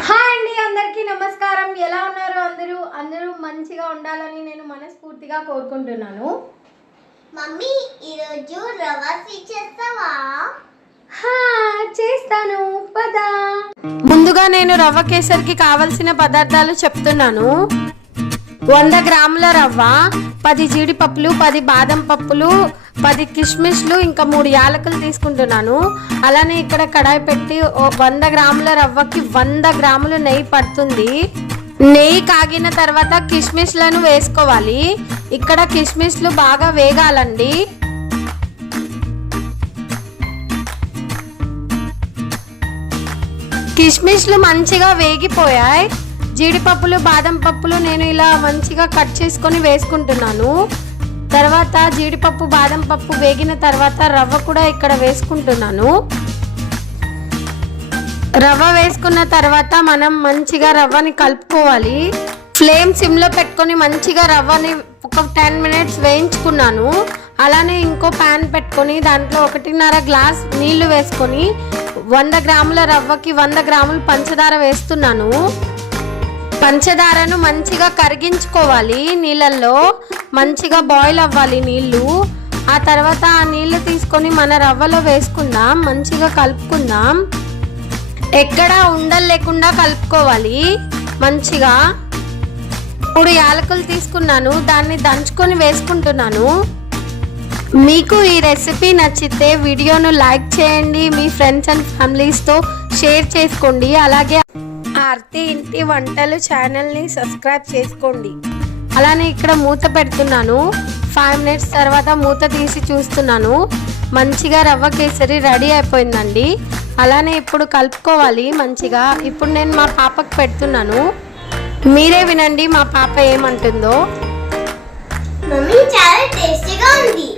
Hi అండి, అందరికీ నమస్కారం. ఎలా ఉన్నారు అందరూ? అందరూ మంచిగా ఉండాలని నేను మనస్ఫూర్తిగా కోరుకుంటున్నాను. మమ్మీ ఈరోజు రవ్వ స్వీట్ చేస్తావా? చేస్తాను, పదా. ముందుగా నేను రవ్వ కేసరికి కావలసిన పదార్థాలు చెప్తున్నాను. 100 గ్రాముల రవ్వ, 10 జీడిపప్పులు, 10 బాదం పప్పులు, 10 కిస్మిస్లు, ఇంకా 3 యాలకులు తీసుకుంటున్నాను. అలానే ఇక్కడ కడాయి పెట్టి 100 గ్రాముల రవ్వకి 100 గ్రాములు నెయ్యి పడుతుంది. నెయ్యి కాగిన తర్వాత కిస్మిస్లను వేసుకోవాలి. ఇక్కడ కిస్మిస్లు బాగా వేగాలండి. కిస్మిస్లు మంచిగా వేగిపోయాయి. జీడిపప్పులు, బాదం పప్పులు నేను ఇలా మంచిగా కట్ చేసుకొని వేసుకుంటున్నాను. తర్వాత జీడిపప్పు, బాదం పప్పు వేగిన తర్వాత రవ్వ కూడా ఇక్కడ వేసుకుంటున్నాను. రవ్వ వేసుకున్న తర్వాత మనం మంచిగా రవ్వని కలుపుకోవాలి. ఫ్లేమ్ సిమ్లో పెట్టుకొని మంచిగా రవ్వని ఒక 10 మినిట్స్ వేయించుకున్నాను. అలానే ఇంకో ప్యాన్ పెట్టుకొని దాంట్లో 1.5 గ్లాస్ నీళ్లు వేసుకొని 100 గ్రాముల రవ్వకి 100 గ్రాములు పంచదార వేస్తున్నాను. పంచదారను మంచిగా కరిగించుకోవాలి. నీళ్ళల్లో మంచిగా బాయిల్ అవ్వాలి నీళ్ళు. ఆ తర్వాత ఆ నీళ్లు తీసుకొని మన రవ్వలో వేసుకుందాం. మంచిగా కలుపుకుందాం. ఎక్కడ ఉండలు లేకుండా కలుపుకోవాలి మంచిగా. 3 యాలకులు తీసుకున్నాను, దాన్ని దంచుకొని వేసుకుంటున్నాను. మీకు ఈ రెసిపీ నచ్చితే వీడియోను లైక్ చేయండి, మీ ఫ్రెండ్స్ అండ్ ఫ్యామిలీస్తో షేర్ చేసుకోండి. అలాగే ఆర్తి ఇంటి వంటలు ఛానల్ని సబ్స్క్రైబ్ చేసుకోండి. అలానే ఇక్కడ మూత పెడుతున్నాను. 5 మినిట్స్ తర్వాత మూత తీసి చూస్తున్నాను. మంచిగా రవ్వ కేసరి రెడీ అయిపోయిందండి. అలానే ఇప్పుడు కలుపుకోవాలి మంచిగా. ఇప్పుడు నేను మా పాపకు పెడుతున్నాను. మీరే వినండి మా పాప ఏమంటుందో. మమ్మీ చాలా టేస్టీగా ఉంది.